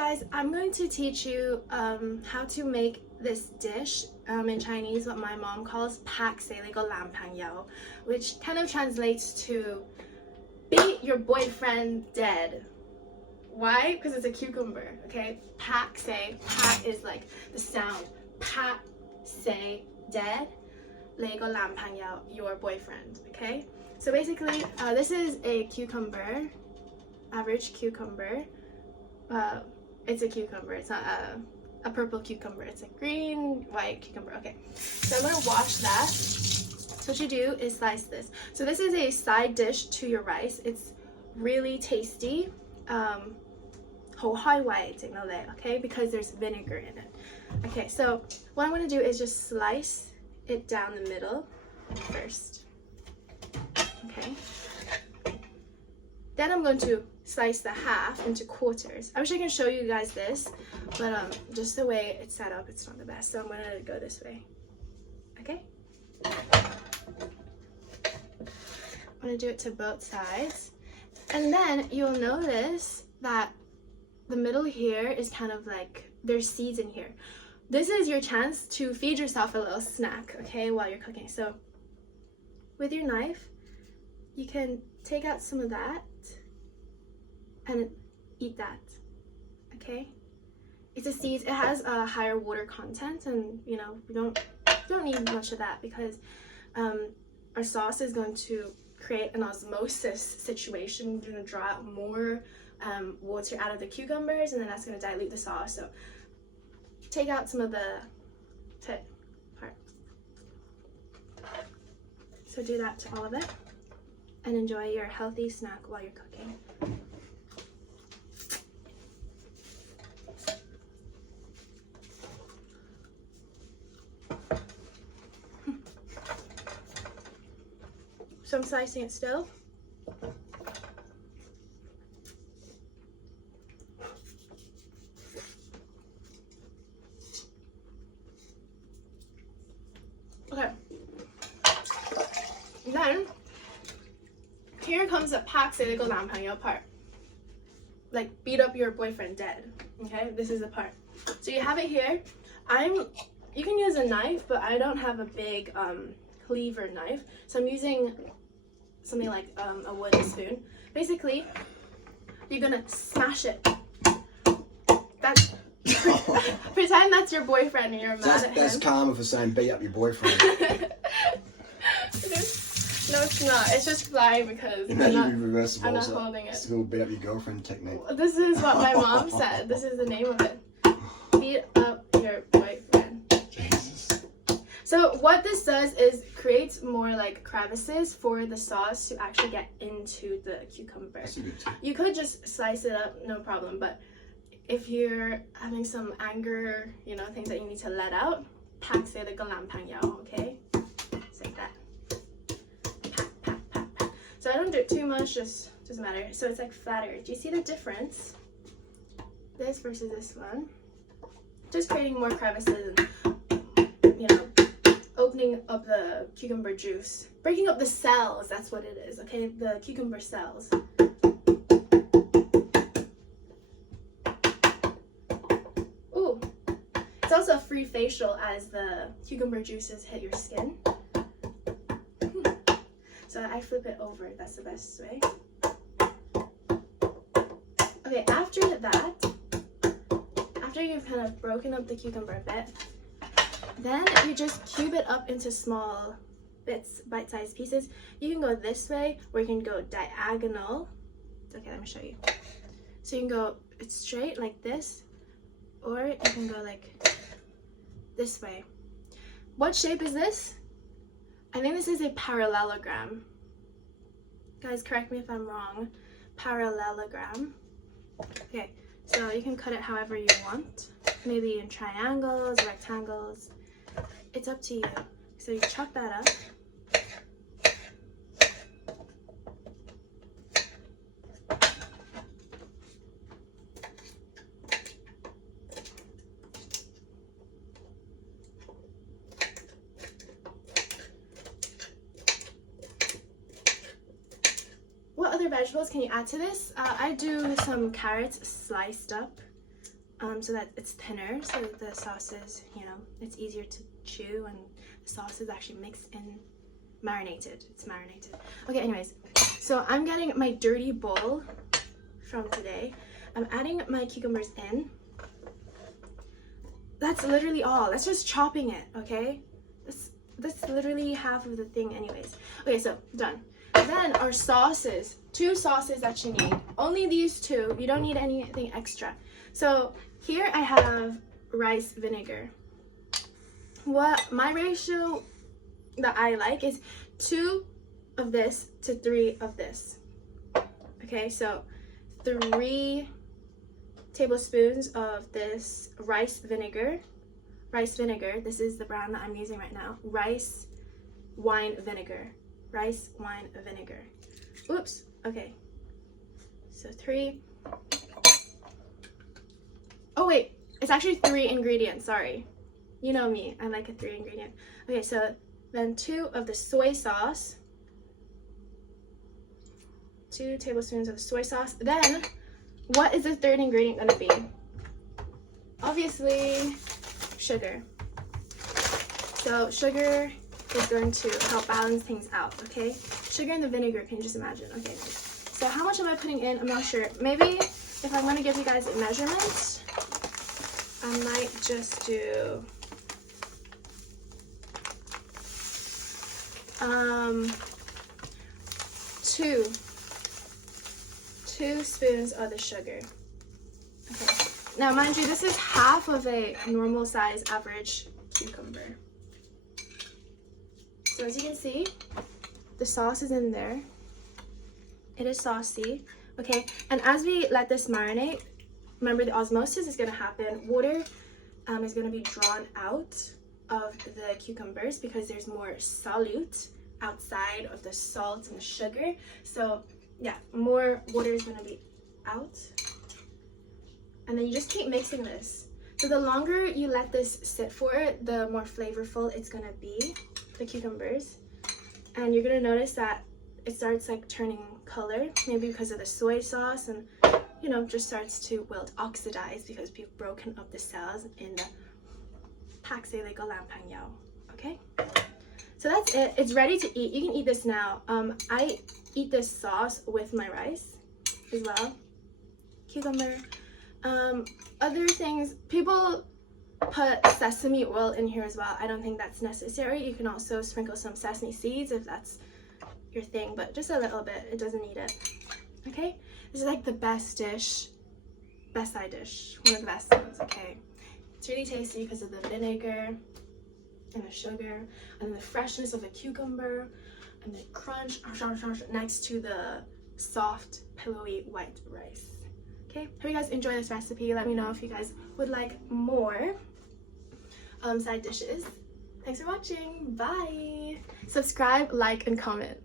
guys, I'm going to teach you how to make this dish in Chinese, what my mom calls pak say like a lam pang yao, which kind of translates to beat your boyfriend dead. Why? Because it's a cucumber, okay? Pak say, pak is like the sound. Pak say dead, lego lam pang yao, your boyfriend, okay? So basically, this is a cucumber, average cucumber. It's a cucumber, it's not a purple cucumber, it's a green, white cucumber. Okay, so I'm gonna wash that. So what you do is slice this. So this is a side dish to your rice. It's really tasty. Okay, because there's vinegar in it. Okay, so what I'm gonna do is just slice it down the middle first. Okay. Then I'm going to slice the half into quarters. I wish I can show you guys this, but just the way it's set up, it's not the best. So I'm gonna go this way. Okay? I'm gonna do it to both sides. And then you'll notice that the middle here is kind of like, there's seeds in here. This is your chance to feed yourself a little snack, okay, while you're cooking. So with your knife, you can take out some of that and eat that, okay? It's a seed. It has a higher water content, and you know we don't need much of that because our sauce is going to create an osmosis situation. We're going to draw out more water out of the cucumbers, and then that's going to dilute the sauce. So take out some of the tip part. So do that to all of it, and enjoy your healthy snack while you're cooking. So I'm slicing it still. Okay. Then here comes the pak say like a lam pang yao part. Like beat up your boyfriend dead. Okay, this is the part. So you have it here. You can use a knife, but I don't have a big cleaver knife, so I'm using something like a wooden spoon. Basically, you're gonna smash it. That's pretend that's your boyfriend and you're mad at him. That's karma for saying beat up your boyfriend. No, it's not. It's just flying because I'm not holding it. It's called beat up your girlfriend technique. This is what my mom said. This is the name of it. Beat up your boyfriend. Jesus. So what this does is creates more like crevices for the sauce to actually get into the cucumber. That's a good tip. You could just slice it up, no problem, but if you're having some anger, you know, things that you need to let out, pak say like a lam pang yao, okay? Just like that. Pak, pak, pak, pak. So I don't do it too much, just doesn't matter. So it's like flatter. Do you see the difference? This versus this one. Just creating more crevices and, you know, opening up the cucumber juice. Breaking up the cells, that's what it is, okay? The cucumber cells. Ooh. It's also a free facial as the cucumber juices hit your skin. So I flip it over, that's the best way. Okay, after you've kind of broken up the cucumber a bit, then you just cube it up into small bits, bite-sized pieces. You can go this way, or you can go diagonal. Okay, let me show you. So you can go straight like this, or you can go like this way. What shape is this? I think this is a parallelogram. Guys, correct me if I'm wrong. Parallelogram. Okay, so you can cut it however you want. Maybe in triangles, rectangles. It's up to you. So you chop that up. What other vegetables can you add to this? I do some carrots sliced up. so that it's thinner, so that the sauce is, you know, it's easier to chew, and the sauce is actually mixed in, marinated. It's marinated. Okay, anyways, so I'm getting my dirty bowl from today. I'm adding my cucumbers in. That's literally all. That's just chopping it, okay? That's literally half of the thing anyways. Okay, so done. Then our sauces, 2 sauces that you need. Only these 2. You don't need anything extra. So here I have rice vinegar. What my ratio that I like is 2 of this to 3 of this. Okay, so 3 tablespoons of this rice vinegar. This is the brand that I'm using right now. Rice wine vinegar. Oops. Okay. So 3. Oh wait, it's actually 3 ingredients. Sorry. You know me. I like a 3 ingredient. Okay, so then 2 of the soy sauce. 2 tablespoons of the soy sauce. Then, what is the 3rd ingredient going to be? Obviously, sugar. So sugar is going to help balance things out, okay? Sugar and the vinegar, can you just imagine? Okay, so how much am I putting in? I'm not sure. Maybe if I'm going to give you guys a measurement, I might just do 2 spoons of the sugar. Okay. Now, mind you, this is half of a normal size average cucumber. So as you can see, the sauce is in there. It is saucy, okay? And as we let this marinate, remember the osmosis is gonna happen. Water is gonna be drawn out of the cucumbers because there's more solute outside of the salt and the sugar. So yeah, more water is gonna be out. And then you just keep mixing this. So the longer you let this sit for, the more flavorful it's gonna be, the cucumbers. And you're gonna notice that it starts like turning color, maybe because of the soy sauce, and you know, just starts to wilt, oxidize because we've broken up the cells in the pak se lego lampang yao. Okay? So that's it. It's ready to eat. You can eat this now. I eat this sauce with my rice as well. Cucumber. Other things, people put sesame oil in here as well. I don't think that's necessary. You can also sprinkle some sesame seeds if that's your thing, but just a little bit. It doesn't need it. Okay? This is like the best side dish. One of the best ones, okay? It's really tasty because of the vinegar and the sugar and the freshness of the cucumber and the crunch next to the soft, pillowy white rice. Okay, hope you guys enjoy this recipe. Let me know if you guys would like more side dishes. Thanks for watching. Bye. Subscribe, like, and comment.